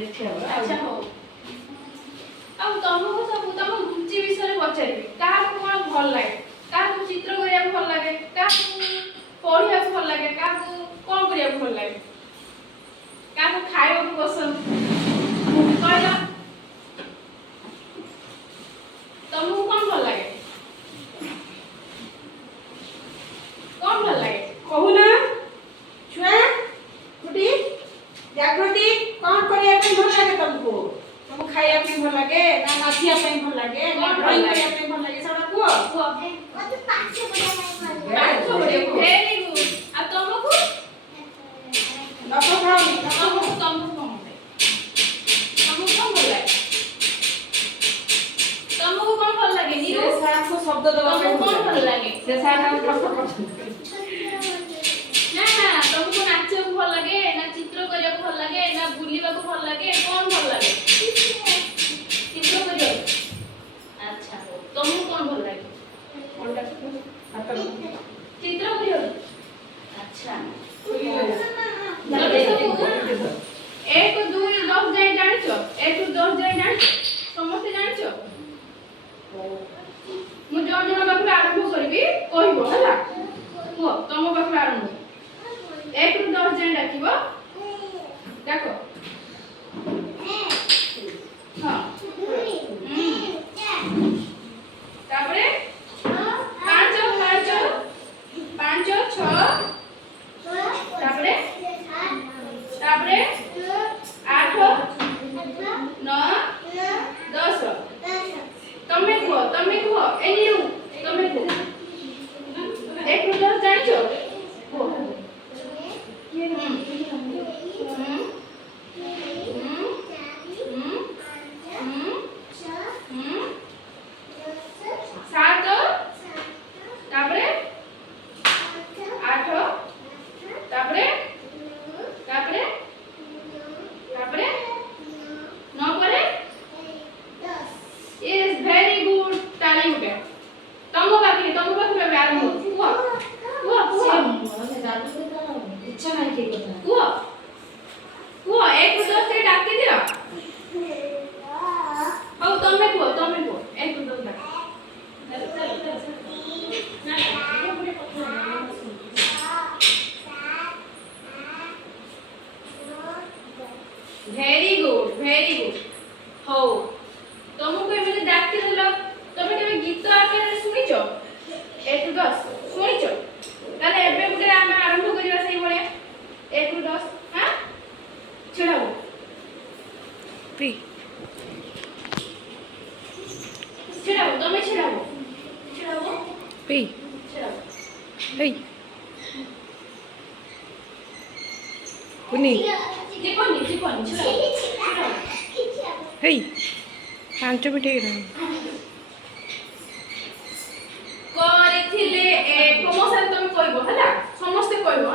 अच्छा हो अब तुमको सब तुम रुचि विषय पचारि क्या कौन भल लगे क्या चित्र करिया भल लगे क्या पढ़िया भल लगे क्या कौन करिया भल लगे क्या खाइबा पसंद कहला तुमको कौन भल लगे कौन भल लगे कहूना छुआ गुटी जागृति कौन करिया पे भल लगे तुमको तुमको खाइया पे भल लगे ना नाचिया पे भल लगे ना ड्राइंग करिया पे भल लगे सब को मते पाठ पढ़िया वेरी गुड आ तुमको लको खाओ तुमको कौन भल लगे तुमको कौन भल लगे नीरू साथ को शब्द दबा पे तुमको कौन भल लगे से साथ हम कष्ट करते ना ना तुमको नाचिया भल लगे ना चित्र करिया भल लगे ना बुलिबा को भल लगे कौन भल लगे चित्र करिया अच्छा तुमको कौन भल लगे कोनटा आता चित्र करिया अच्छा एक दुई 10 जाए जानिछो एक 10 जाए जानिछो समस्त जानिछो मु जण जण पाखरे आरंभ करबी कहबो हला हो तम पाखरे आरंभ एक 10 जाए डाकिबो डाको हां तापरे 5 6 तापरे 8 9 10 तमे कुह ए नीरू तमे कुह एक 10 जानिछो हो सात तापरे 8 तापरे 9 परे इज वेरी गुड ताली उठे तुम बाकी आरंभ कुह इच्छा नहीं की কথা कुह एक 10 से डाकी दियो हो तमे कुह एक 10 डाक वेरी गुड हो तुमको एमती डाकी देलो तुम केबे गीत आके सुनिचो एक 10 सुनिचो ताले एबे गुटे हम आरंभ करिवा सही भलिया एक 10 हां छेड़ाओ पी छेड़ाओ तुम छेड़ाओ पी छेड़ाओ हे कुनी जीपनी छेड़ाओ हे 5 मिनिट ହେଇଗଲାଣି କରିଥିଲେ ଏ ପ୍ରମୋଶନ ତମେ କହିବ ହେଲା ସମସ୍ତେ କହିବ